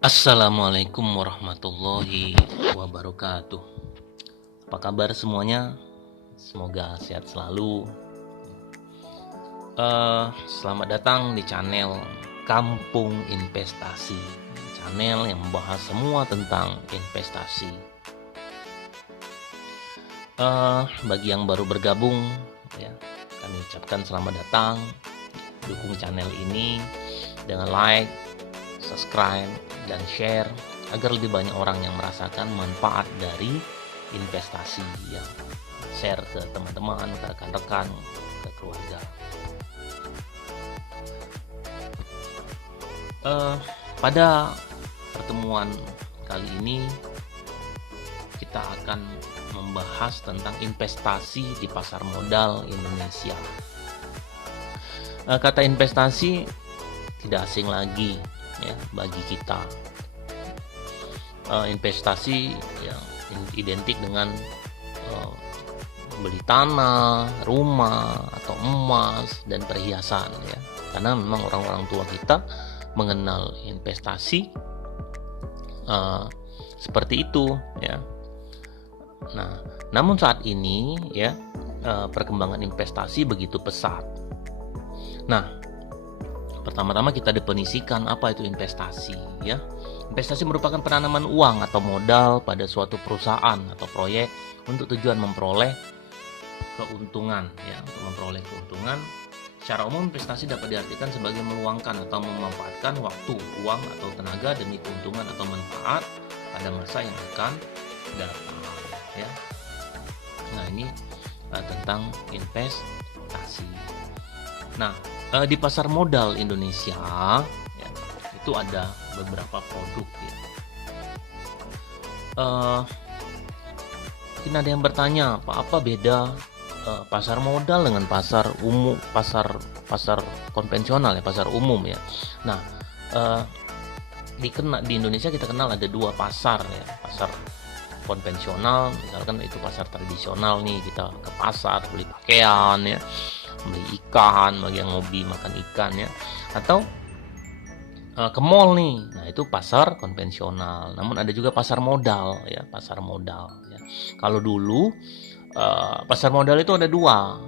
Assalamualaikum warahmatullahi wabarakatuh. Apa kabar semuanya? Semoga sehat selalu. Selamat datang di channel Kampung Investasi, channel yang membahas semua tentang investasi. Bagi yang baru bergabung, ya, kami ucapkan selamat datang. Dukung channel ini dengan like, subscribe, dan share agar lebih banyak orang yang merasakan manfaat dari investasi, ya. Share ke teman-teman, ke rekan-rekan, ke keluarga. Pada pertemuan kali ini kita akan membahas tentang investasi di pasar modal Indonesia. Kata investasi tidak asing lagi, ya, bagi kita. Investasi yang identik dengan beli tanah, rumah, atau emas dan perhiasan, ya. Karena memang orang-orang tua kita mengenal investasi seperti itu, ya. Nah, namun saat ini, ya, perkembangan investasi begitu pesat. Nah, pertama-tama kita definisikan apa itu investasi, ya. Investasi merupakan penanaman uang atau modal pada suatu perusahaan atau proyek untuk tujuan memperoleh keuntungan, ya. Untuk memperoleh keuntungan, secara umum investasi dapat diartikan sebagai meluangkan atau memanfaatkan waktu, uang, atau tenaga demi keuntungan atau manfaat pada masa yang akan datang, ya. Nah, ini tentang investasi. Nah, di pasar modal Indonesia, ya, itu ada beberapa produk, ya. Mungkin ada yang bertanya, apa beda pasar modal dengan pasar umum, pasar konvensional, ya, pasar umum, ya. Nah, di Indonesia kita kenal ada dua pasar, ya. Pasar konvensional, misalkan itu pasar tradisional nih, kita ke pasar beli pakaian, ya, beli ikan, bagi yang hobi makan ikan, ya, atau ke mall nih. Nah, itu pasar konvensional. Namun ada juga pasar modal, ya, pasar modal, ya. Kalau dulu pasar modal itu ada dua,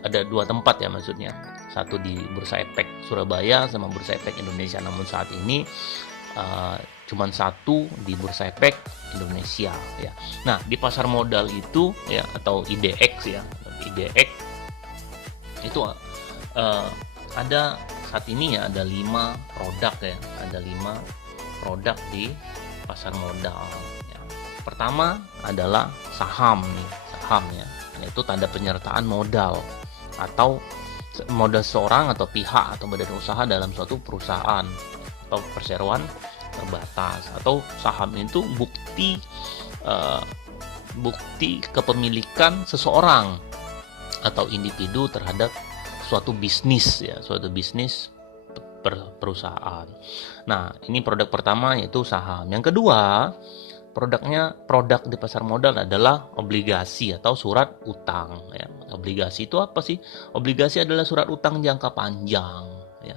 ada dua tempat, ya, maksudnya. Satu di Bursa Efek Surabaya sama Bursa Efek Indonesia. Namun saat ini cuman satu di Bursa Efek Indonesia, ya. Nah, di pasar modal itu, ya, atau IDX, ya, IDX itu ada saat ini, ya, ada 5 produk, ya, ada 5 produk di pasar modal, ya. Pertama adalah saham nih, saham, ya, yaitu tanda penyertaan modal atau modal seorang atau pihak atau badan usaha dalam suatu perusahaan atau perseroan terbatas. Atau saham itu bukti kepemilikan seseorang atau individu terhadap suatu bisnis, ya, suatu bisnis perusahaan. Nah, ini produk pertama yaitu saham. Yang kedua, produk di pasar modal adalah obligasi atau surat utang, ya. Obligasi itu apa sih? Obligasi adalah surat utang jangka panjang, ya.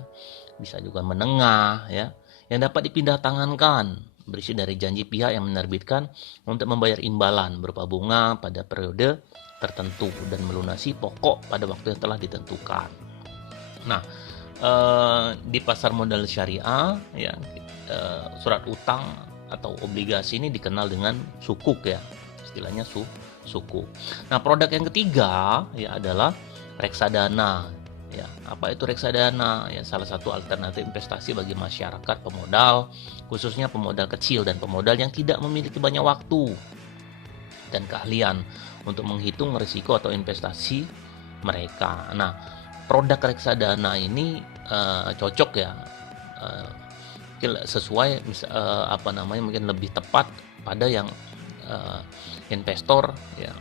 Bisa juga menengah, ya, yang dapat dipindah tangankan, berisi dari janji pihak yang menerbitkan untuk membayar imbalan berupa bunga pada periode tertentu dan melunasi pokok pada waktu yang telah ditentukan. Nah, di pasar modal syariah, ya, surat utang atau obligasi ini dikenal dengan sukuk, ya, istilahnya sukuk. Nah, produk yang ketiga, ya, adalah reksadana, ya. Apa itu reksadana? Ya, salah satu alternatif investasi bagi masyarakat pemodal, khususnya pemodal kecil dan pemodal yang tidak memiliki banyak waktu dan keahlian untuk menghitung risiko atau investasi mereka. Nah, produk reksadana ini cocok, ya, sesuai mungkin lebih tepat pada yang investor, ya,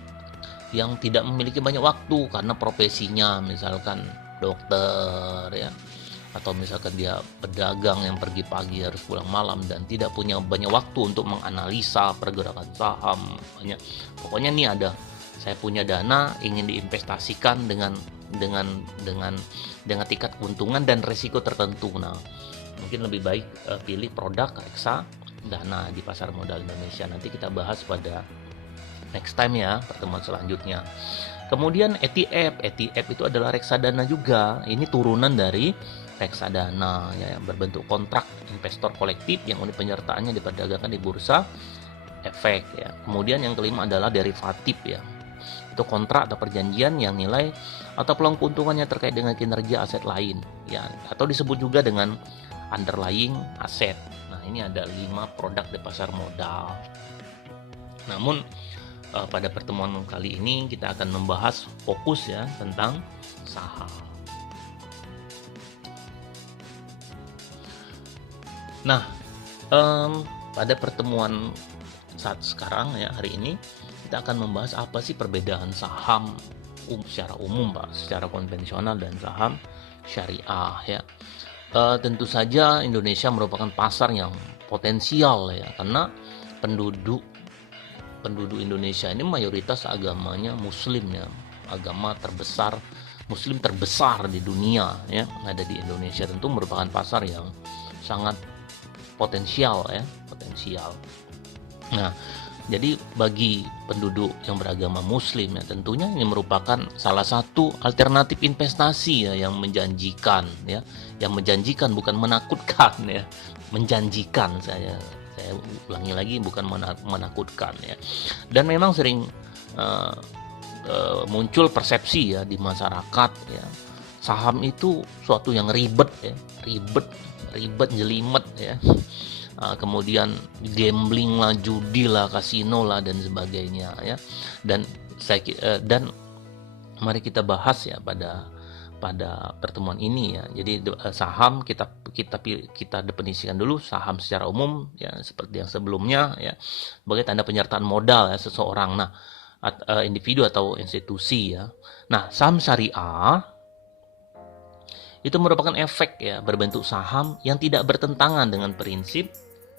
yang tidak memiliki banyak waktu karena profesinya misalkan dokter, ya, atau misalkan dia pedagang yang pergi pagi harus pulang malam dan tidak punya banyak waktu untuk menganalisa pergerakan saham. Pokoknya nih, saya punya dana ingin diinvestasikan dengan tingkat keuntungan dan risiko tertentu. Nah, mungkin lebih baik pilih produk reksadana di pasar modal Indonesia. Nanti kita bahas pada next time ya, pertemuan selanjutnya. Kemudian ETF itu adalah reksadana juga. Ini turunan dari reksadana ya, yang berbentuk kontrak investor kolektif yang unit penyertaannya diperdagangkan di bursa efek ya. Kemudian yang kelima adalah derivatif ya. Itu kontrak atau perjanjian yang nilai atau peluang keuntungannya terkait dengan kinerja aset lain ya, atau disebut juga dengan underlying aset. Nah, ini ada 5 produk di pasar modal. Namun pada pertemuan kali ini kita akan membahas fokus ya tentang saham. Nah, pada pertemuan saat sekarang ya, hari ini kita akan membahas apa sih perbedaan saham secara umum Pak, secara konvensional dan saham syariah ya. Tentu saja Indonesia merupakan pasar yang potensial ya, karena penduduk Indonesia ini mayoritas agamanya Muslim ya, agama terbesar Muslim terbesar di dunia ya, ada di Indonesia. Tentu merupakan pasar yang sangat potensial ya, potensial. Nah, jadi bagi penduduk yang beragama Muslim ya, tentunya ini merupakan salah satu alternatif investasi ya, yang menjanjikan ya, yang menjanjikan bukan menakutkan ya, menjanjikan. Saya ulangi lagi, bukan menakutkan ya. Dan memang sering muncul persepsi ya di masyarakat ya, saham itu suatu yang ribet ya, ribet jelimet ya. Kemudian gambling lah, judi lah, kasino lah dan sebagainya ya. Dan mari kita bahas ya pada pertemuan ini ya. Jadi saham kita definisikan dulu saham secara umum ya, seperti yang sebelumnya ya, sebagai tanda penyertaan modal ya seseorang, nah individu atau institusi ya. Nah, saham syariah itu merupakan efek ya berbentuk saham yang tidak bertentangan dengan prinsip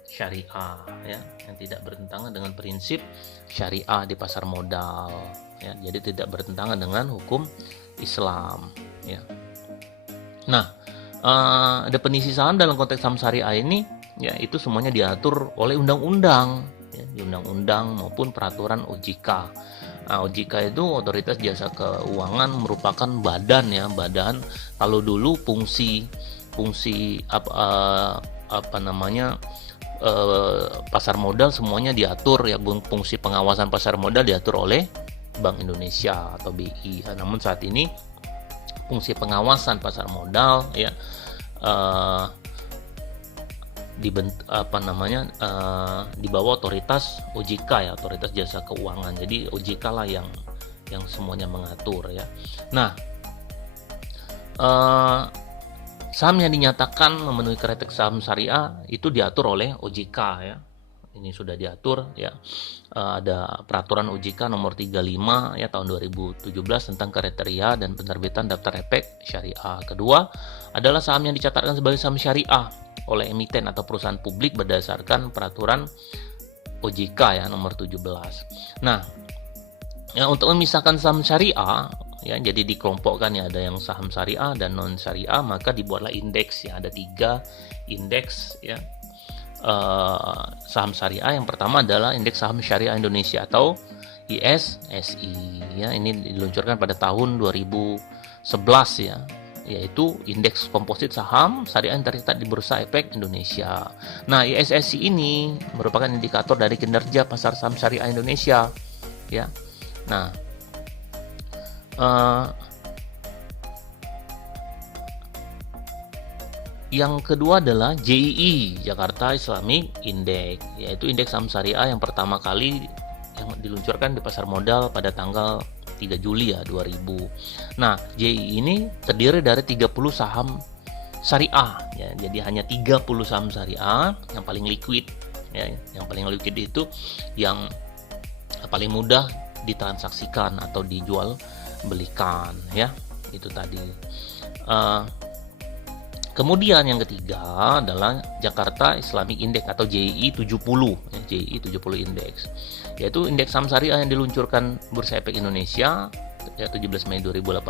syariah ya, yang tidak bertentangan dengan prinsip syariah di pasar modal ya. Jadi tidak bertentangan dengan hukum Islam ya. Nah, definisi saham dalam konteks saham syariah ini ya, itu semuanya diatur oleh undang-undang ya, di undang-undang maupun peraturan OJK. Nah, OJK itu Otoritas Jasa Keuangan, merupakan badan ya, kalau dulu fungsi pasar modal semuanya diatur ya, fungsi pengawasan pasar modal diatur oleh Bank Indonesia atau BI. Namun saat ini fungsi pengawasan pasar modal ya di bawah otoritas OJK ya, Otoritas Jasa Keuangan. Jadi OJK lah yang semuanya mengatur ya. Nah, saham yang dinyatakan memenuhi kriteria saham syariah itu diatur oleh OJK ya. Ini sudah diatur ya. Ada peraturan OJK nomor 35 ya tahun 2017 tentang kriteria dan penerbitan daftar efek syariah. Kedua adalah saham yang dicatatkan sebagai saham syariah oleh emiten atau perusahaan publik berdasarkan peraturan OJK ya nomor 17. Nah, ya, untuk memisahkan saham syariah ya, jadi dikelompokkan ya, ada yang saham syariah dan non syariah, maka dibuatlah indeks ya, ada 3 indeks ya saham syariah. Yang pertama adalah indeks saham syariah Indonesia atau ISSI ya, ini diluncurkan pada tahun 2011 ya, yaitu indeks komposit saham syariah yang tercatat di Bursa Efek Indonesia. Nah, ISSI ini merupakan indikator dari kinerja pasar saham syariah Indonesia ya. Nah, yang kedua adalah JII, Jakarta Islamic Index, yaitu indeks saham syariah yang pertama kali yang diluncurkan di pasar modal pada tanggal 3 Juli ya 2000. Nah, JII ini terdiri dari 30 saham syariah ya. Jadi hanya 30 saham syariah yang paling liquid ya. Yang paling liquid itu yang paling mudah ditransaksikan atau dijual belikan ya. Itu tadi. Kemudian yang ketiga adalah Jakarta Islamic Index atau JII 70 ya, JII 70 Index, yaitu indeks saham syariah yang diluncurkan Bursa Efek Indonesia ya 17 Mei 2018.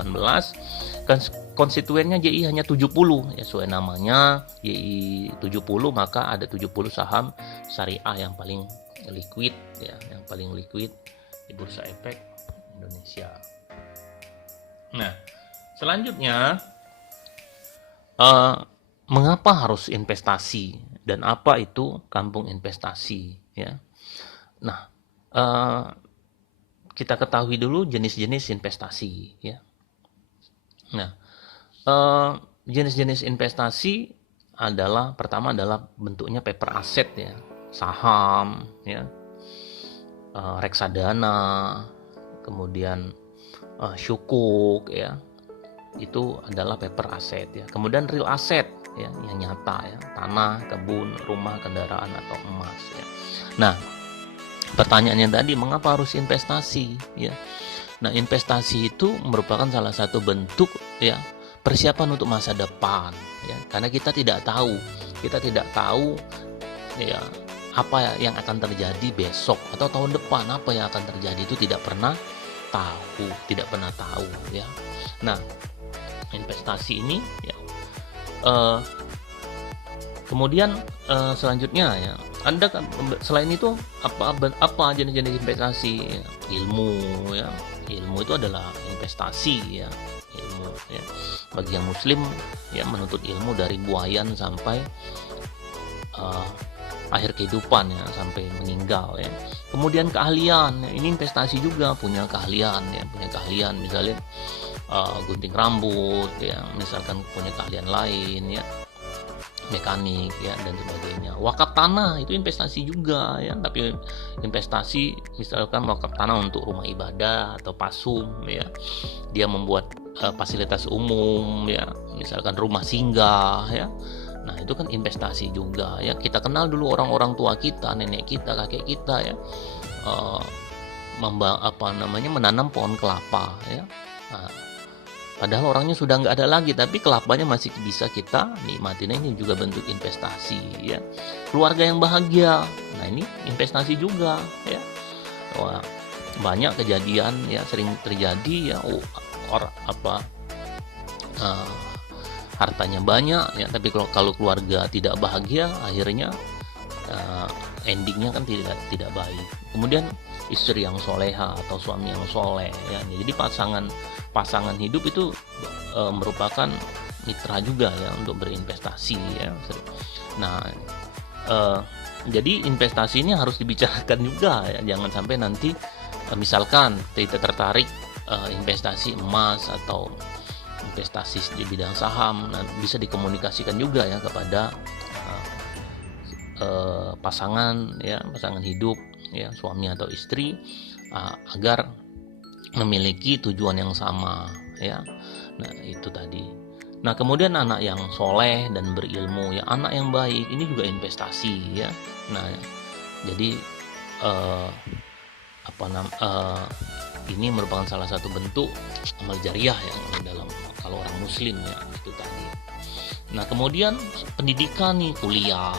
Konstituennya JI hanya 70 ya, sesuai namanya JI 70, maka ada 70 saham syariah yang paling liquid ya, yang paling liquid di Bursa Efek Indonesia. Nah, selanjutnya mengapa harus investasi dan apa itu kampung investasi ya. Nah, kita ketahui dulu jenis-jenis investasi ya. Nah, jenis-jenis investasi adalah, pertama adalah bentuknya paper asset ya, saham ya, reksadana, kemudian sukuk ya, itu adalah paper asset ya. Kemudian real asset ya, yang nyata ya, tanah, kebun, rumah, kendaraan atau emas ya. Nah, pertanyaannya tadi, mengapa harus investasi ya? Nah, investasi itu merupakan salah satu bentuk ya persiapan untuk masa depan ya, karena kita tidak tahu ya apa yang akan terjadi besok atau tahun depan, apa yang akan terjadi itu tidak pernah tahu ya. Nah, investasi ini ya, kemudian selanjutnya ya, Anda kan selain itu apa jenis-jenis investasi ya? Ilmu itu adalah investasi ya, ilmu ya. Bagi yang muslim ya, menuntut ilmu dari buayan sampai akhir kehidupan ya, sampai meninggal ya. Kemudian keahlian ya, ini investasi juga, punya keahlian misalnya gunting rambut ya, misalkan punya keahlian lain ya, mekanik ya, dan sebagainya. Wakaf tanah itu investasi juga ya, tapi investasi misalkan wakaf tanah untuk rumah ibadah atau pasum ya, dia membuat fasilitas umum ya, misalkan rumah singgah ya. Nah, itu kan investasi juga ya. Kita kenal dulu orang-orang tua kita, nenek kita, kakek kita ya, menanam pohon kelapa ya. Nah, padahal orangnya sudah nggak ada lagi, tapi kelapanya masih bisa kita nikmatin. Ini juga bentuk investasi ya. Keluarga yang bahagia, nah ini investasi juga ya. Wah, banyak kejadian ya, sering terjadi ya, hartanya banyak ya, tapi kalau keluarga tidak bahagia, akhirnya endingnya kan tidak baik. Kemudian istri yang soleha atau suami yang soleh ya, jadi pasangan hidup itu merupakan mitra juga ya untuk berinvestasi ya. Nah, jadi investasi ini harus dibicarakan juga ya, jangan sampai nanti misalkan kita tertarik investasi emas atau investasi di bidang saham, nah, bisa dikomunikasikan juga ya kepada pasangan hidup ya, suami atau istri, agar memiliki tujuan yang sama ya. Nah, itu tadi. Nah, kemudian anak yang soleh dan berilmu ya, anak yang baik ini juga investasi ya. Nah, jadi ini merupakan salah satu bentuk amal jariah yang dalam, kalau orang muslim ya, itu tadi. Nah, kemudian pendidikan nih, kuliah,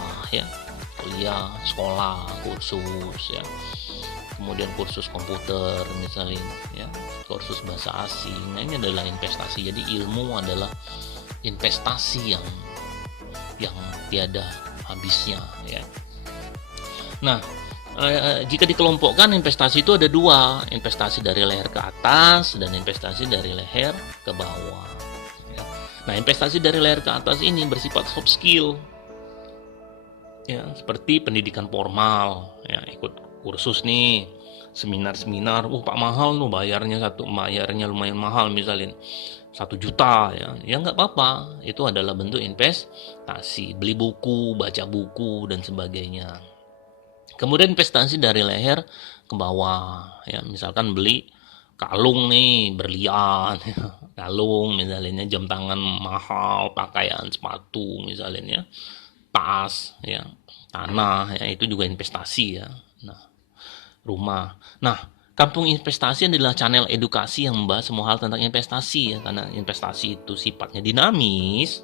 sekolah, kursus ya. Kemudian kursus komputer misalnya ya, kursus bahasa asing. Nah, ini adalah investasi. Jadi ilmu adalah investasi yang tiada habisnya ya. Nah, jika dikelompokkan investasi itu ada dua, investasi dari leher ke atas dan investasi dari leher ke bawah ya. Nah, investasi dari leher ke atas ini bersifat soft skill ya, seperti pendidikan formal ya, ikut kursus nih, seminar, Pak mahal tuh bayarnya lumayan mahal, misalnya 1 juta ya nggak apa-apa, itu adalah bentuk investasi, beli buku, baca buku dan sebagainya. Kemudian investasi dari leher ke bawah ya, misalkan beli kalung nih, berlian kalung misalnya, jam tangan mahal, pakaian, sepatu misalnya, tas ya, tanah ya, itu juga investasi ya. Nah, rumah. Nah, kampung investasi adalah channel edukasi yang membahas semua hal tentang investasi ya, karena investasi itu sifatnya dinamis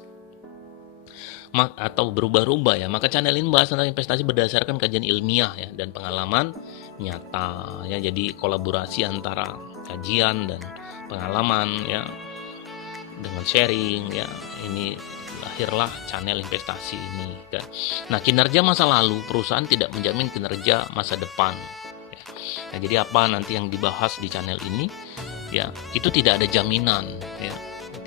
atau berubah-ubah ya, maka channel ini membahas tentang investasi berdasarkan kajian ilmiah ya dan pengalaman nyata ya. Jadi kolaborasi antara kajian dan pengalaman ya, dengan sharing ya, ini lahirlah channel investasi ini kan. Nah, kinerja masa lalu perusahaan tidak menjamin kinerja masa depan ya. Nah, jadi apa nanti yang dibahas di channel ini ya, itu tidak ada jaminan ya,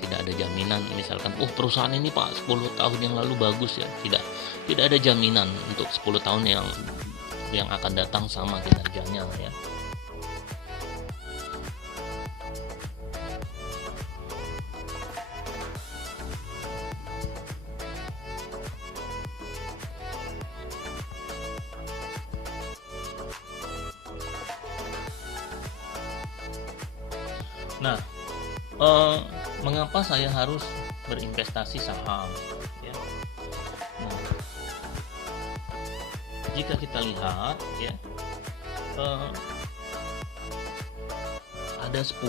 tidak ada jaminan misalkan perusahaan ini Pak 10 tahun yang lalu bagus ya, tidak ada jaminan untuk 10 tahun yang akan datang sama kinerjanya ya. Nah, mengapa saya harus berinvestasi saham? Ya. Nah, jika kita lihat, ya, ada 10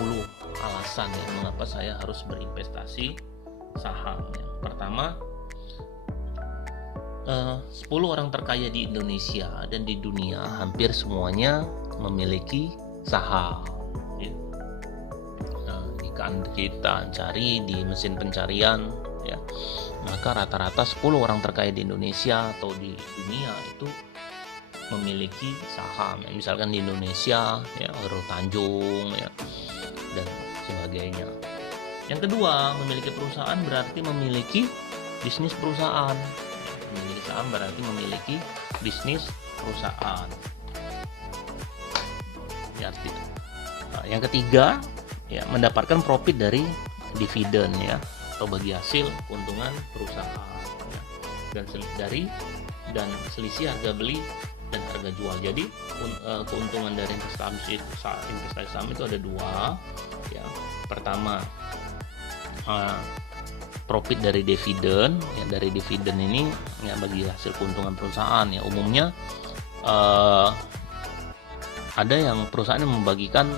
alasan ya mengapa saya harus berinvestasi saham. Yang pertama, 10 orang terkaya di Indonesia dan di dunia hampir semuanya memiliki saham. Ya. Jika kita cari di mesin pencarian ya, maka rata-rata 10 orang terkaya di Indonesia atau di dunia itu memiliki saham. Misalkan di Indonesia ya, Heru Tanjung ya, dan sebagainya. Yang kedua, memiliki perusahaan berarti memiliki bisnis perusahaan. Memiliki saham berarti memiliki bisnis perusahaan. Ya, yang ketiga ya, mendapatkan profit dari dividen ya, atau bagi hasil keuntungan perusahaan ya, dan selisih harga beli dan harga jual. Jadi keuntungan dari investasi saham itu ada dua ya. Pertama, profit dari dividen ya, dari dividen ini ya bagi hasil keuntungan perusahaan ya. Umumnya ada yang perusahaan yang membagikan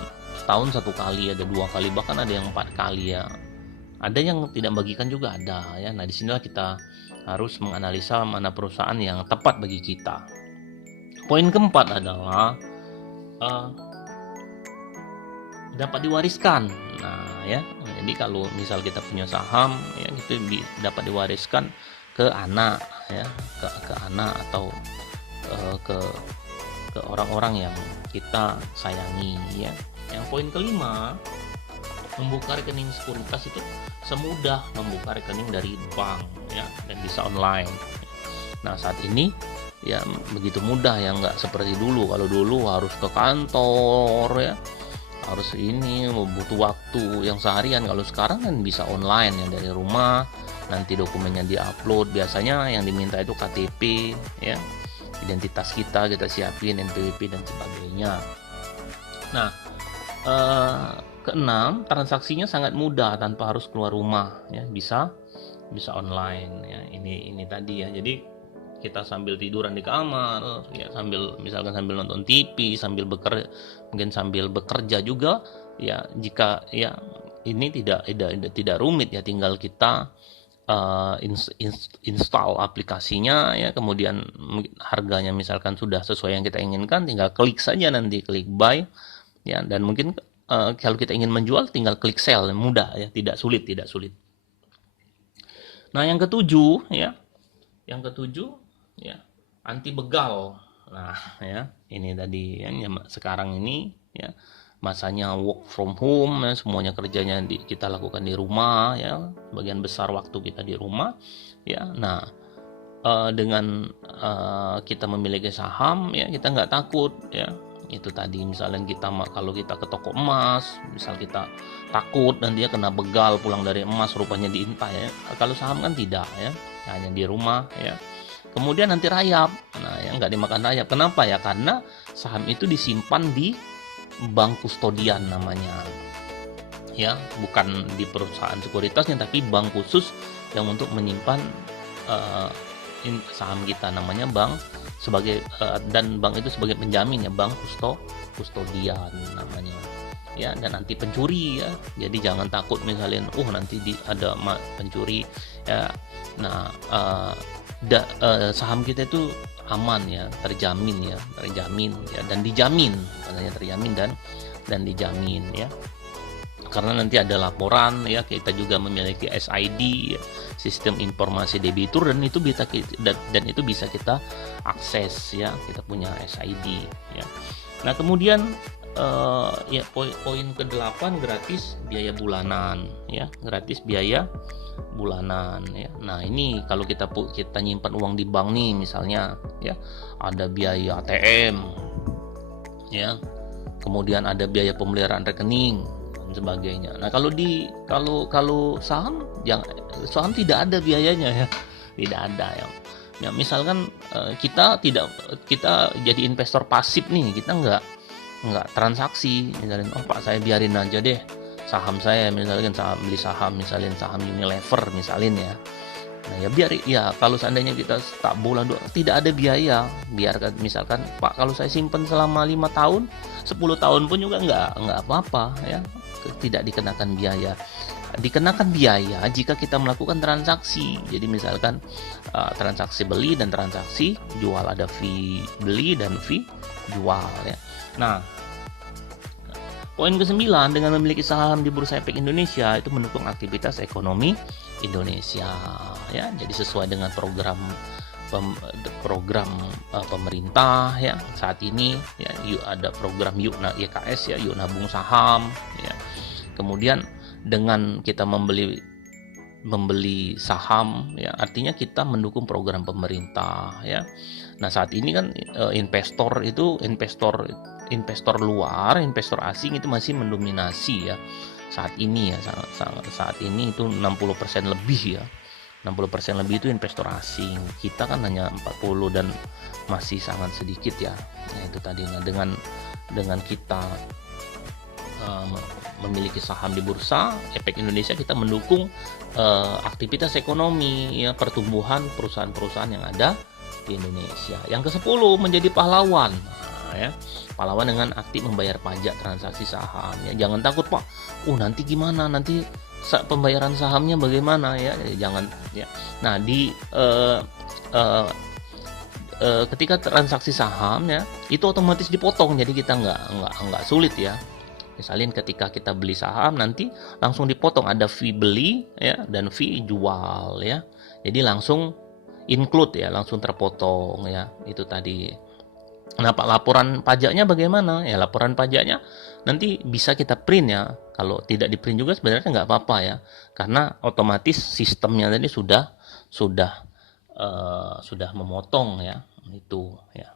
tahun 1 kali, ada 2 kali, bahkan ada yang 4 kali ya. Ada yang tidak membagikan juga ada ya. Nah, disinilah kita harus menganalisa mana perusahaan yang tepat bagi kita. Poin keempat adalah dapat diwariskan. Nah ya, jadi kalau misal kita punya saham ya, itu dapat diwariskan ke anak ya, ke anak atau ke orang-orang yang kita sayangi ya. Yang poin kelima, membuka rekening sekuritas itu semudah membuka rekening dari bank ya, dan bisa online. Nah, saat ini ya begitu mudah ya, nggak seperti dulu. Kalau dulu harus ke kantor ya, harus ini butuh waktu yang seharian. Kalau sekarang kan bisa online ya, dari rumah, nanti dokumennya diupload. Biasanya yang diminta itu KTP ya, identitas kita siapin, NPWP dan sebagainya. Nah, keenam, transaksinya sangat mudah tanpa harus keluar rumah ya, bisa online ya. Ini tadi ya, jadi kita sambil tiduran di kamar ya, misalkan sambil nonton TV, mungkin sambil bekerja juga ya. Jika ya ini tidak rumit ya, tinggal kita install aplikasinya ya, kemudian harganya misalkan sudah sesuai yang kita inginkan, tinggal klik saja, nanti klik buy ya, dan mungkin kalau kita ingin menjual tinggal klik sell, mudah ya, tidak sulit. Nah, yang ketujuh ya, anti begal. Nah ya, ini tadi ya, sekarang ini ya masanya work from home ya, semuanya kerjanya kita lakukan di rumah ya, bagian besar waktu kita di rumah ya. Nah, dengan kita memiliki saham ya, kita nggak takut ya. Itu tadi, misalnya kalau kita ke toko emas, misal kita takut dan dia kena begal pulang dari emas, rupanya diintai ya. Kalau saham kan tidak ya, hanya di rumah ya. Kemudian nanti rayap, nah yang nggak dimakan rayap. Kenapa ya? Karena saham itu disimpan di bank kustodian namanya ya, bukan di perusahaan sekuritasnya, tapi bank khusus yang untuk menyimpan saham kita, namanya bank sebagai dan bank itu sebagai penjamin ya, bank kustodian namanya ya, dan anti pencuri ya. Jadi jangan takut misalnya nanti ada pencuri ya. Nah, saham kita itu aman ya, terjamin ya, dan dijamin, katanya terjamin dan dan dijamin ya. Karena nanti ada laporan ya, kita juga memiliki SID ya, sistem informasi debitur, dan itu bisa kita akses ya, kita punya SID ya. Nah kemudian ya poin ke-8, gratis biaya bulanan ya, gratis biaya bulanan ya. Nah ini kalau kita nyimpan uang di bank nih misalnya ya, ada biaya ATM ya, kemudian ada biaya pemeliharaan rekening dan sebagainya. Nah kalau saham tidak ada biayanya ya, tidak ada ya. Ya misalkan kita jadi investor pasif nih, kita nggak transaksi, misalnya Pak saya biarin aja deh saham saya, misalkan beli saham, misalnya saham Unilever misalin ya. Nah ya kalau seandainya kita tak bulan tidak ada biaya, biarkan misalkan Pak kalau saya simpan selama 5 tahun 10 tahun pun juga nggak apa-apa ya, tidak dikenakan biaya. Dikenakan biaya jika kita melakukan transaksi. Jadi misalkan transaksi beli dan transaksi jual, ada fee beli dan fee jual ya. Nah poin ke-9, dengan memiliki saham di Bursa Efek Indonesia itu mendukung aktivitas ekonomi Indonesia ya. Jadi sesuai dengan program pemerintah ya saat ini ya, ada program YKS ya, Yuk Nabung Saham ya. Kemudian dengan kita membeli saham ya, artinya kita mendukung program pemerintah ya. Nah saat ini kan investor luar, investor asing itu masih mendominasi ya saat ini ya, saat ini itu 60% lebih ya, 60% lebih itu investor asing. Kita kan hanya 40 dan masih sangat sedikit ya. Nah itu tadi, dengan kita memiliki saham di Bursa Efek Indonesia, kita mendukung aktivitas ekonomi ya, pertumbuhan perusahaan-perusahaan yang ada di Indonesia. Yang ke-10, menjadi pahlawan. Nah, ya, pahlawan dengan aktif membayar pajak transaksi saham ya. Jangan takut Pak, nanti gimana, nanti pembayaran sahamnya bagaimana ya, jangan ya. Nah ketika transaksi saham ya, itu otomatis dipotong, jadi kita nggak sulit ya. Misalnya ketika kita beli saham, nanti langsung dipotong, ada fee beli ya dan fee jual ya. Jadi langsung include ya, langsung terpotong ya, itu tadi. Nah Pak, laporan pajaknya bagaimana? Ya laporan pajaknya nanti bisa kita print ya. Kalau tidak di print juga sebenarnya nggak apa-apa ya, karena otomatis sistemnya tadi sudah memotong ya, itu ya.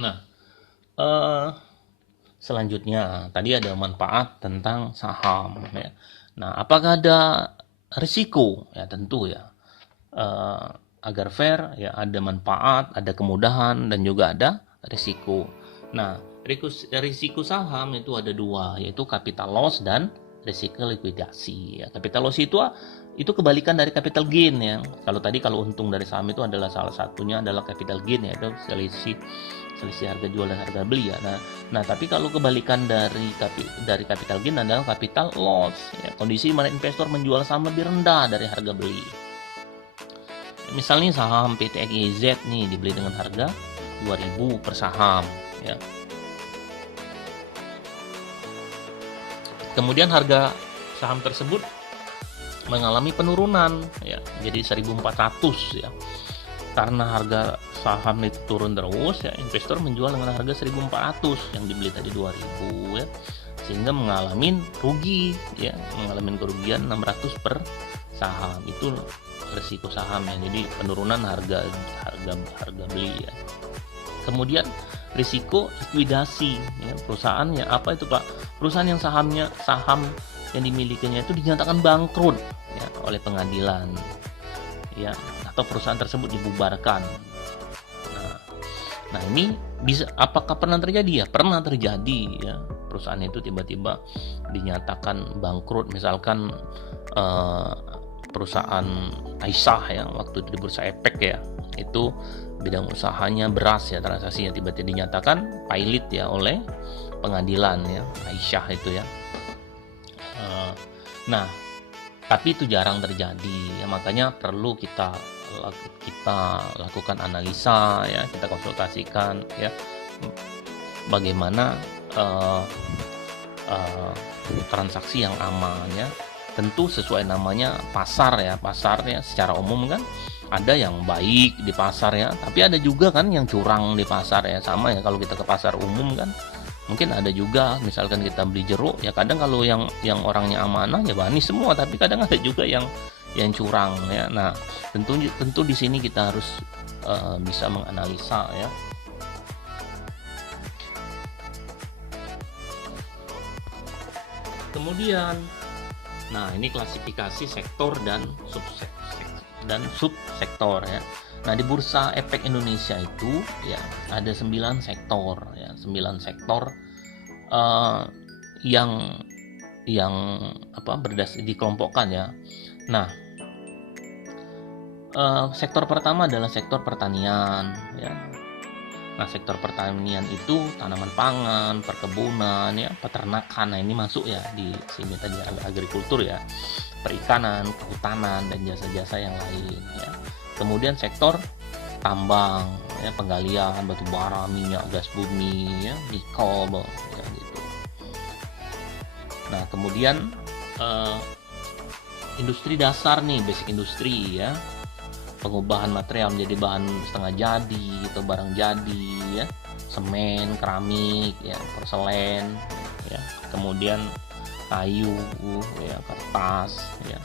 Nah, selanjutnya tadi ada manfaat tentang saham ya. Nah, apakah ada risiko? Ya tentu ya. Agar fair ya, ada manfaat, ada kemudahan, dan juga ada risiko. Nah, risiko saham itu ada 2, yaitu capital loss dan risiko likuidasi ya. Capital loss itu kebalikan dari capital gain ya. Kalau untung dari saham itu adalah salah satunya adalah capital gain ya, itu selisih harga jual dan harga beli ya. Nah tapi kalau kebalikan dari capital gain adalah capital loss ya, kondisi mana investor menjual saham lebih rendah dari harga beli. Misalnya saham PT XYZ nih dibeli dengan harga 2.000 per saham ya. Kemudian harga saham tersebut mengalami penurunan ya, jadi 1.400 ya. Karena harga saham itu turun terus ya, investor menjual dengan harga 1.400 yang dibeli tadi 2.000 ya, sehingga mengalami rugi ya, mengalami kerugian 600 per saham. Itu risiko saham ya, jadi penurunan harga beli ya. Kemudian risiko likuidasi ya, perusahaannya apa itu Pak? Perusahaan yang saham yang dimilikinya itu dinyatakan bangkrut ya oleh pengadilan ya, atau perusahaan tersebut dibubarkan. Nah ini apakah pernah terjadi ya? Pernah terjadi ya, perusahaan itu tiba-tiba dinyatakan bangkrut. Misalkan perusahaan Aisyah ya, waktu itu di Bursa Efek ya, itu bidang usahanya beras ya, transaksinya tiba-tiba dinyatakan pailit ya oleh pengadilan ya, Aisyah itu ya. Nah, tapi itu jarang terjadi ya, makanya perlu kita lakukan analisa ya, kita konsultasikan ya bagaimana transaksi yang aman ya. Tentu sesuai namanya pasar ya, pasarnya secara umum kan ada yang baik di pasar ya, tapi ada juga kan yang curang di pasar ya. Sama ya kalau kita ke pasar umum kan mungkin ada juga, misalkan kita beli jeruk ya, kadang kalau yang orangnya amanah ya manis semua, tapi kadang ada juga yang curang ya. Nah, tentu di sini kita harus bisa menganalisa ya. Kemudian, nah ini klasifikasi sektor dan subsektor ya. Nah, di Bursa Efek Indonesia itu ya ada 9 sektor ya, 9 sektor yang dikelompokkan ya. Nah, sektor pertama adalah sektor pertanian ya. Nah, sektor pertanian itu tanaman pangan, perkebunan ya, peternakan. Nah, ini masuk ya di sini tadi, agrikultur ya, perikanan, kehutanan, dan jasa-jasa yang lain ya. Kemudian sektor tambang ya, penggalian batu bara, minyak, gas bumi ya, nikel ya gitu. Nah, kemudian industri dasar nih, basic industri ya, pengubahan material menjadi bahan setengah jadi atau barang jadi ya, semen, keramik ya, porselen ya, kemudian kayu ya, kertas ya.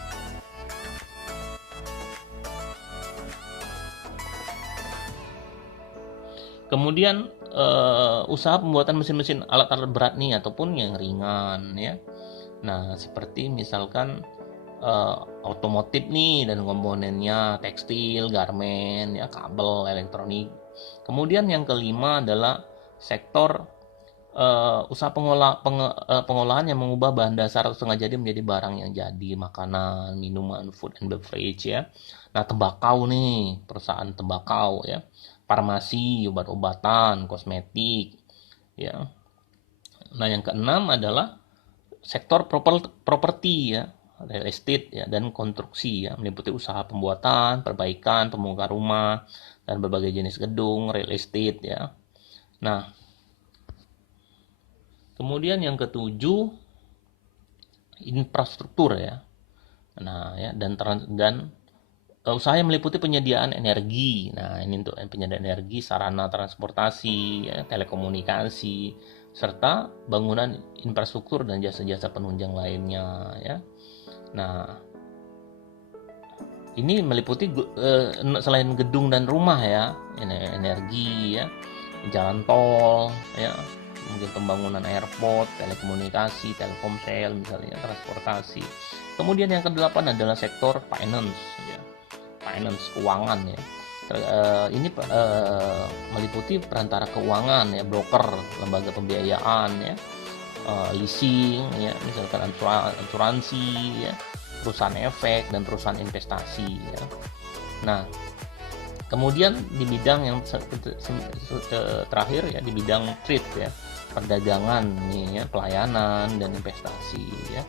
Kemudian usaha pembuatan mesin-mesin alat-alat berat nih ataupun yang ringan ya. Nah, seperti misalkan otomotif nih dan komponennya, tekstil, garmen ya, kabel, elektronik. Kemudian yang kelima adalah sektor usaha pengolahan yang mengubah bahan dasar setengah jadi menjadi barang yang jadi, makanan, minuman, food and beverage ya. Nah, tembakau nih, perusahaan tembakau ya, farmasi, obat-obatan, kosmetik ya. Nah, yang keenam adalah sektor properti ya, real estate ya, dan konstruksi ya, meliputi usaha pembuatan, perbaikan, pembongkar rumah, dan berbagai jenis gedung, real estate ya. Nah, kemudian yang ketujuh, infrastruktur ya. Nah, ya, dan usaha yang meliputi penyediaan energi. Nah, ini untuk penyediaan energi, sarana transportasi ya, telekomunikasi, serta bangunan infrastruktur dan jasa-jasa penunjang lainnya ya. Nah, ini meliputi selain gedung dan rumah ya, energi ya, jalan tol ya, mungkin pembangunan airport, telekomunikasi, telkomsel misalnya, transportasi. Kemudian yang kedelapan adalah sektor finance ya, finance, keuangan ya. Ini meliputi perantara keuangan ya, broker, lembaga pembiayaan ya, leasing ya, misalkan asuransi ya, perusahaan efek, dan perusahaan investasi ya. Nah, kemudian di bidang yang terakhir ya, di bidang trade ya, perdagangan nih ya, pelayanan dan investasi ya.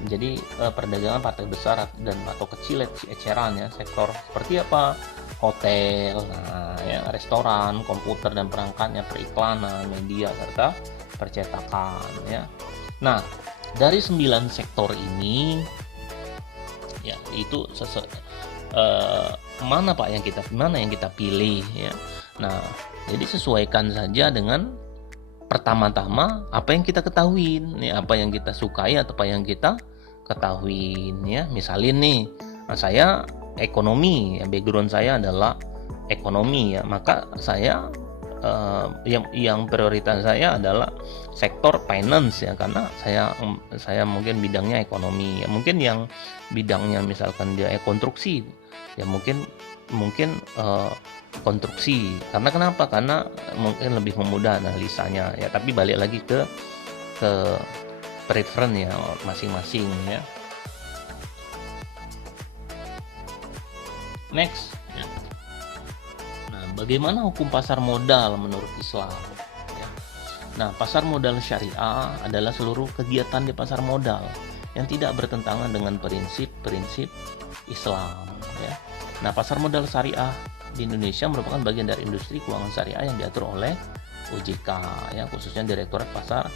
Jadi perdagangan partai besar dan atau kecil eceran ya, sektor seperti apa, hotel, nah ya, restoran, komputer dan perangkatnya, periklanan, media, serta percetakan ya. Nah, dari 9 sektor ini ya, itu mana yang kita pilih ya. Nah, jadi sesuaikan saja dengan pertama-tama apa yang kita ketahuin ya, apa yang kita sukai atau apa yang kita ketahuin ya. Misalin nih, saya ekonomi ya, background saya adalah ekonomi ya, maka saya yang prioritas saya adalah sektor finance ya, karena saya mungkin bidangnya ekonomi ya. Mungkin yang bidangnya misalkan dia konstruksi ya, mungkin konstruksi. Karena kenapa? Karena mungkin lebih memudah analisanya ya. Tapi balik lagi ke preference ya masing-masing ya. Next ya. Nah, bagaimana hukum pasar modal menurut Islam ya? Nah, pasar modal syariah adalah seluruh kegiatan di pasar modal yang tidak bertentangan dengan prinsip-prinsip Islam ya. Nah, pasar modal syariah di Indonesia merupakan bagian dari industri keuangan syariah yang diatur oleh OJK ya, khususnya Direktorat Pasar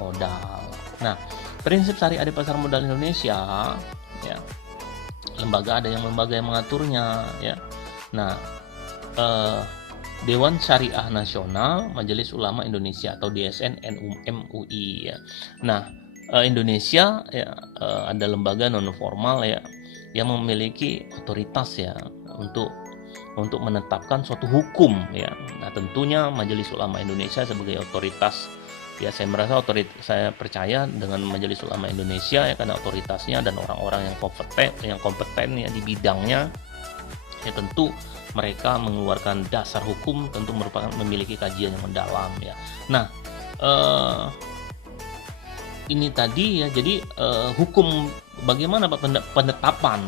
Modal. Nah, prinsip syariah di pasar modal Indonesia ya, lembaga yang mengaturnya ya. Nah, Dewan Syariah Nasional Majelis Ulama Indonesia atau DSN MUI ya. Nah, Indonesia ya, ada lembaga non formal ya yang memiliki otoritas ya untuk menetapkan suatu hukum ya. Nah, tentunya Majelis Ulama Indonesia sebagai otoritas ya, saya percaya dengan Majelis Ulama Indonesia ya, karena otoritasnya dan orang-orang yang kompeten ya di bidangnya ya, tentu mereka mengeluarkan dasar hukum, tentu memiliki kajian yang mendalam ya. Nah, ini tadi ya, jadi hukum bagaimana Pak penetapan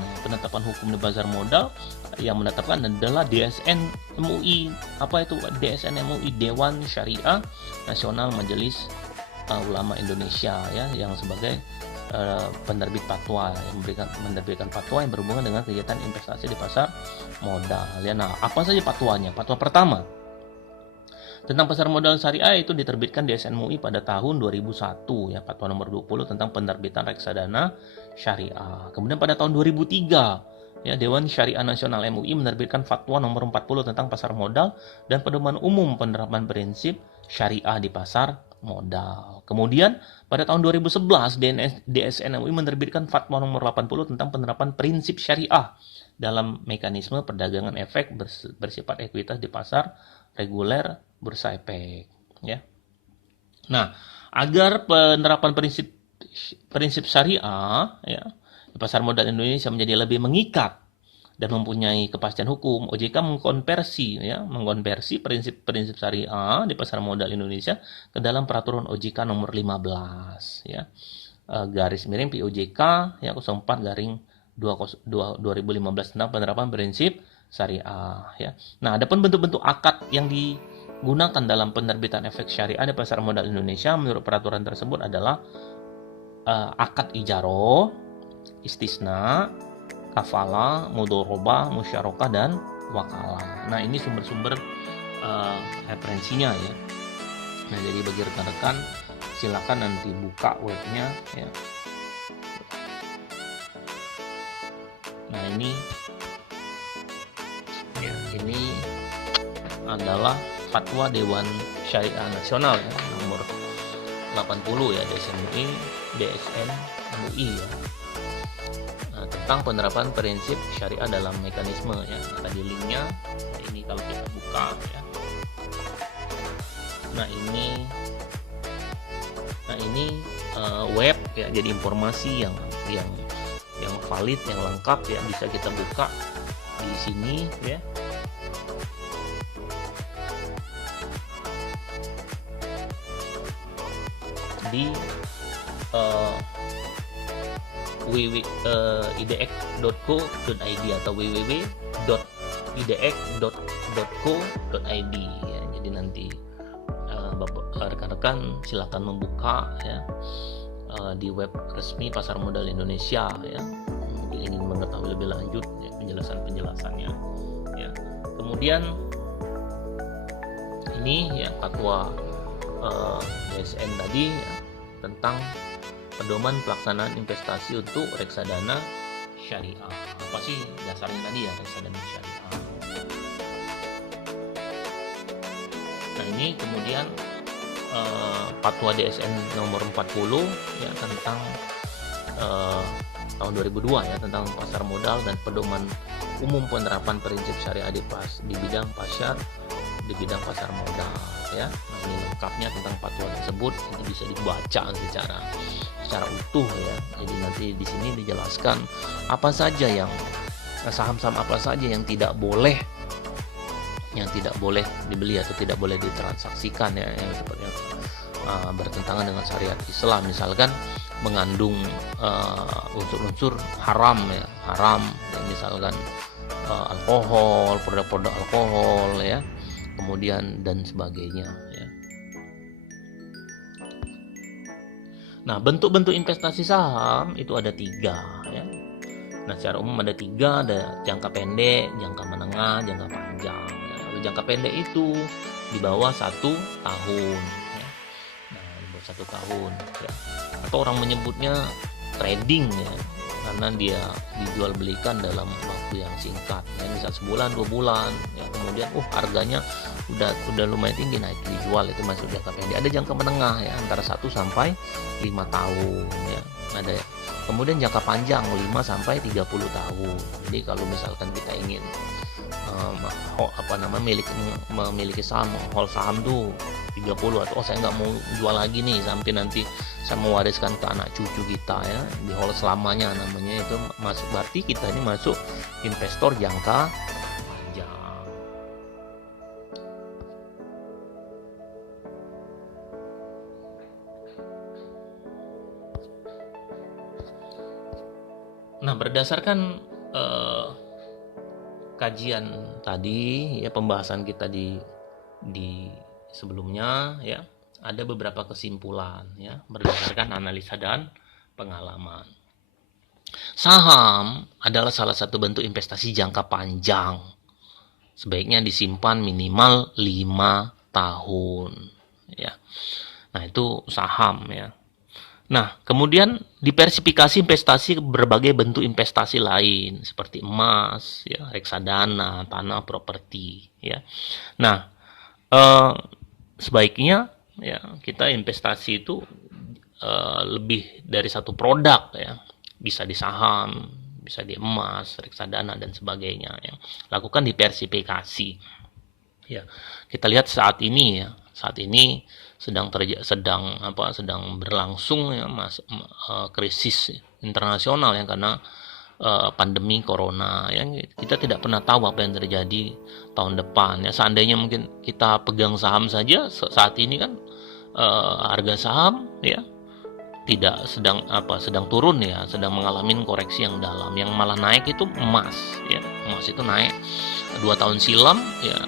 hukum di pasar modal yang menetapkan adalah DSN MUI. Apa itu DSN MUI? Dewan Syariah Nasional Majelis Ulama Indonesia ya, yang sebagai penerbit fatwa yang menerbitkan fatwa yang berhubungan dengan kegiatan investasi di pasar modal ya. Nah, apa saja fatwanya? Fatwa pertama tentang pasar modal syariah itu diterbitkan di SNMUI pada tahun 2001 ya, fatwa nomor 20 tentang penerbitan reksadana syariah. Kemudian pada tahun 2003 ya, Dewan Syariah Nasional MUI menerbitkan fatwa nomor 40 tentang pasar modal dan pedoman umum penerapan prinsip syariah di pasar modal. Kemudian pada tahun 2011 DSN MUI menerbitkan fatwa nomor 80 tentang penerapan prinsip syariah dalam mekanisme perdagangan efek bersifat ekuitas di pasar reguler bursa efek ya. Nah, agar penerapan prinsip syariah ya di pasar modal Indonesia menjadi lebih mengikat dan mempunyai kepastian hukum, OJK mengkonversi prinsip-prinsip syariah di pasar modal Indonesia ke dalam peraturan OJK nomor 15 ya. Garis miring POJK ya 04/2015 tentang penerapan prinsip syariah ya. Nah, adapun bentuk-bentuk akad yang digunakan dalam penerbitan efek syariah di pasar modal Indonesia menurut peraturan tersebut adalah akad ijaroh, istisna, kafalah, mudharabah, musyarakah, dan wakalah. Nah, ini sumber-sumber referensinya ya. Nah, jadi bagi rekan-rekan silakan nanti buka webnya ya. Nah, ini adalah fatwa Dewan Syariah Nasional ya, nomor 80 ya, DSN MUI ya. Nah, tentang penerapan prinsip syariah dalam mekanisme ya. Nah, tadi linknya, nah ini kalau kita buka ya. Nah ini web ya, jadi informasi yang valid, yang lengkap ya, bisa kita buka di sini ya. Di idx.co.id atau www.idx.co.id ya. Jadi nanti rekan-rekan silakan membuka ya di web resmi Pasar Modal Indonesia ya, ingin mengetahui lebih lanjut ya, penjelasannya ya. Kemudian ini ya fatwa DSN tadi ya, tentang pedoman pelaksanaan investasi untuk reksadana syariah. Apa sih dasarnya tadi ya, reksadana syariah? Nah, ini kemudian fatwa DSN nomor 40 ya, tentang tahun 2002 ya, tentang pasar modal dan pedoman umum penerapan prinsip syariah di bidang pasar modal ya. Nah, ini lengkapnya tentang fatwa tersebut, ini bisa dibaca secara utuh ya. Jadi nanti di sini dijelaskan apa saja yang saham-saham apa saja yang tidak boleh dibeli atau tidak boleh ditransaksikan ya, yang seperti bertentangan dengan syariat Islam, misalkan mengandung unsur-unsur haram ya, misalkan alkohol, produk-produk alkohol ya, kemudian dan sebagainya ya. Nah, bentuk-bentuk investasi saham itu ada 3 ya. Nah, secara umum ada 3, ada jangka pendek, jangka menengah, jangka panjang. Ya, kalau jangka pendek itu di bawah 1 tahun ya. Nah, di bawah 1 tahun ya. Atau orang menyebutnya trading ya, karena dia dijual belikan dalam waktu yang singkat ya, misal sebulan 2 bulan ya, kemudian harganya udah lumayan tinggi, naik dijual, itu masuk jangka pendek. Ada jangka menengah ya, antara 1 sampai 5 tahun ya. Ada kemudian jangka panjang 5 sampai 30 tahun. Jadi kalau misalkan kita ingin memiliki saham, hold saham tuh 30, atau saya nggak mau jual lagi nih sampai nanti saya mewariskan ke anak cucu kita ya, di hold selamanya, namanya itu masuk, berarti kita ini masuk investor jangka panjang. Nah, berdasarkan kajian tadi ya, pembahasan kita di sebelumnya ya, ada beberapa kesimpulan ya berdasarkan analisa dan pengalaman. Saham adalah salah satu bentuk investasi jangka panjang. Sebaiknya disimpan minimal 5 tahun ya. Nah, itu saham ya. Nah, kemudian diversifikasi investasi ke berbagai bentuk investasi lain seperti emas, ya, reksadana, tanah, properti, ya. Nah, sebaiknya ya kita investasi itu lebih dari satu produk ya, bisa di saham, bisa di emas, reksadana dan sebagainya ya. Lakukan diversifikasi. Ya, kita lihat saat ini sedang berlangsung ya krisis internasional ya, karena pandemi corona ya. Kita tidak pernah tahu apa yang terjadi tahun depan ya. Seandainya mungkin kita pegang saham saja saat ini kan, harga saham ya sedang turun ya, sedang mengalami koreksi yang dalam. Yang malah naik itu emas ya. Emas itu naik 2 tahun silam ya,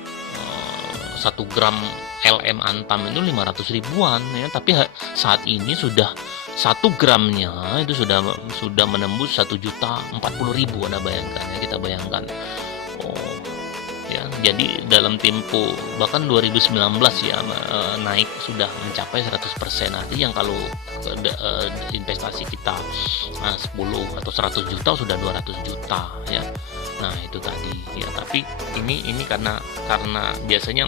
1 gram LM Antam itu 500 ribuan ya, tapi saat ini sudah 1 gramnya itu sudah menembus 1.040.000. Anda bayangkan ya, kita bayangkan ya, jadi dalam tempo bahkan 2019 ya, naik sudah mencapai 100%. Artinya yang kalau investasi kita 10 atau 100 juta sudah 200 juta ya. Nah, itu tadi ya, tapi ini karena biasanya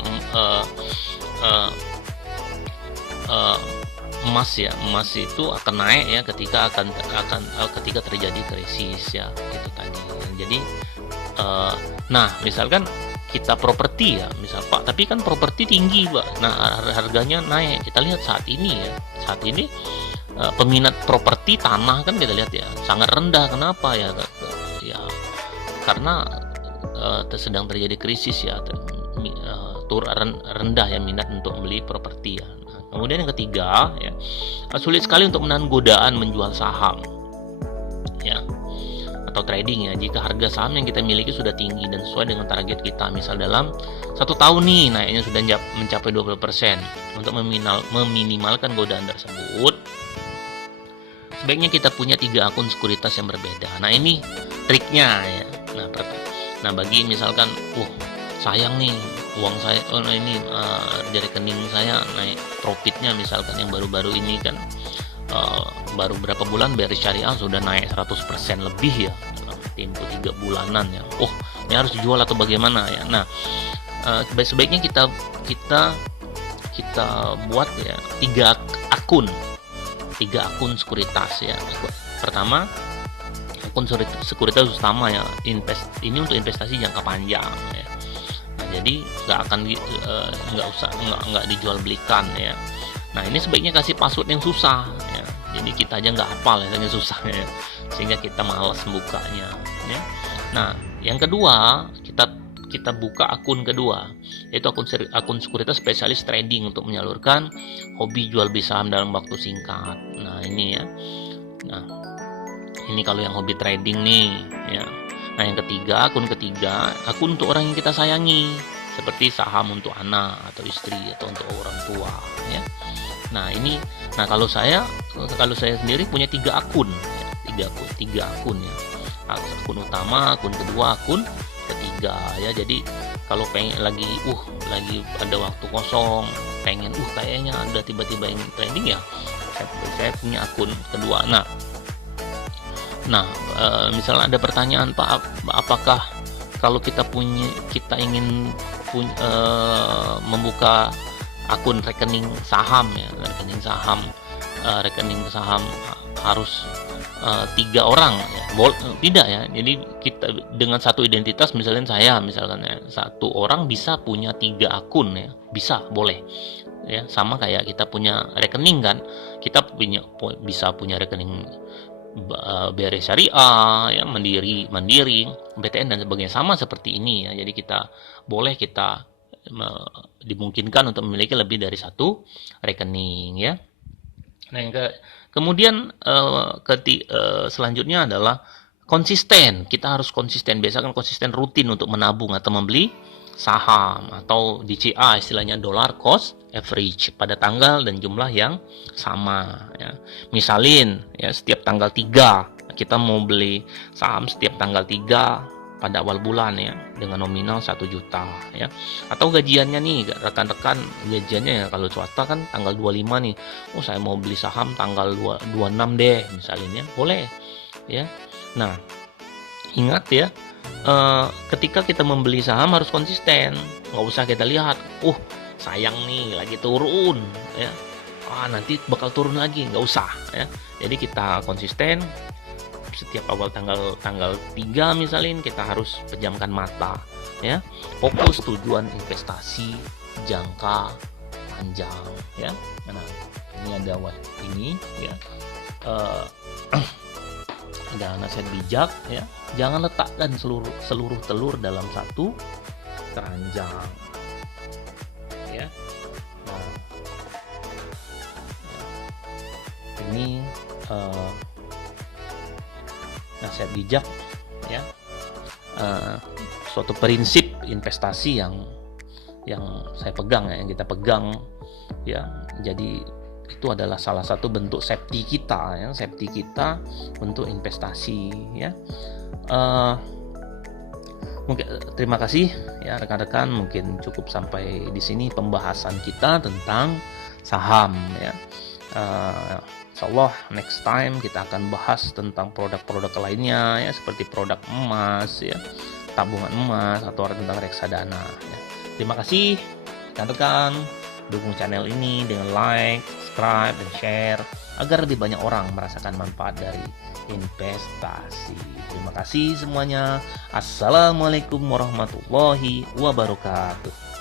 emas itu akan naik ya ketika ketika terjadi krisis ya, itu tadi. Jadi nah, misalkan kita properti ya, misal Pak, tapi kan properti tinggi Pak, nah harganya naik. Kita lihat saat ini peminat properti tanah kan kita lihat ya sangat rendah. Kenapa ya? Ya karena sedang terjadi krisis ya, rendah ya minat untuk membeli properti ya. Nah, kemudian yang ketiga ya, sulit sekali untuk menahan godaan menjual saham ya, atau trading ya, jika harga saham yang kita miliki sudah tinggi dan sesuai dengan target kita. Misal dalam 1 tahun nih naiknya sudah mencapai 20%. Untuk meminimalkan godaan tersebut, sebaiknya kita punya 3 akun sekuritas yang berbeda. Nah, ini triknya ya. Nah, bagi misalkan sayang nih uang saya, dari rekening saya naik profitnya, misalkan yang baru-baru ini kan baru berapa bulan BRI Syariah sudah naik 100% lebih ya dalam tempo 3 bulanan ya. Ini harus dijual atau bagaimana ya. Nah, sebaiknya kita buat ya 3 akun sekuritas ya. Pertama, akun sekuritas utama ya, ini untuk investasi jangka panjang ya. Nah, jadi nggak dijual belikan ya. Nah, ini sebaiknya kasih password yang susah ya. Jadi kita aja nggak hafal ya, susah ya, sehingga kita malas bukanya ya. Nah, yang kedua, kita buka akun kedua, yaitu akun sekuritas spesialis trading untuk menyalurkan hobi jual beli saham dalam waktu singkat. Nah, ini ya. Nah, ini kalau yang hobi trading nih ya. Nah, yang ketiga, akun untuk orang yang kita sayangi, seperti saham untuk anak atau istri atau untuk orang tua ya. Nah kalau saya sendiri punya 3 akun, ya, 3 akun ya. Akun utama, akun kedua, akun ketiga ya. Jadi kalau pengen lagi ada waktu kosong, pengen kayaknya ada tiba-tiba yang trending ya, saya punya akun kedua. Nah, misalnya ada pertanyaan, Pak, apakah kalau kita ingin membuka akun rekening saham ya, rekening saham harus 3 orang ya? Tidak ya. Jadi kita dengan satu identitas, misalkan ya, satu orang bisa punya 3 akun ya, boleh ya. Sama kayak kita punya rekening kan, kita bisa punya rekening BRI Syariah ya, Mandiri, BTN dan sebagainya, sama seperti ini ya. Jadi kita dimungkinkan untuk memiliki lebih dari satu rekening ya. Nah, kemudian selanjutnya adalah konsisten. Kita harus konsisten, biasakan konsisten rutin untuk menabung atau membeli saham, atau DCA istilahnya, dollar cost average, pada tanggal dan jumlah yang sama ya. Misalin ya, setiap tanggal 3 kita mau beli saham, setiap tanggal 3 pada awal bulan ya, dengan nominal 1 juta ya. Atau gajiannya nih, rekan-rekan gajiannya ya, kalau swasta kan tanggal 25 nih, saya mau beli saham tanggal 26 deh misalnya, boleh ya. Nah, ingat ya, ketika kita membeli saham harus konsisten, nggak usah kita lihat, sayang nih lagi turun ya, nanti bakal turun lagi, nggak usah ya. Jadi kita konsisten. Setiap awal tanggal 3 misalnya, kita harus pejamkan mata ya, fokus tujuan investasi jangka panjang ya. Nah, ini ada ini ya, ada nasihat bijak ya, jangan letakkan seluruh telur dalam satu keranjang ya. Nah, ini nasihat bijak ya, suatu prinsip investasi yang saya pegang ya, yang kita pegang ya. Jadi itu adalah salah satu bentuk safety kita ya, untuk investasi ya. Mungkin terima kasih ya rekan-rekan, mungkin cukup sampai di sini pembahasan kita tentang saham ya. Insyaallah next time kita akan bahas tentang produk-produk lainnya ya, seperti produk emas ya, tabungan emas, atau tentang reksadana ya. Terima kasih rekan-rekan, dukung channel ini dengan like, subscribe, dan share agar lebih banyak orang merasakan manfaat dari investasi. Terima kasih semuanya. Assalamualaikum warahmatullahi wabarakatuh.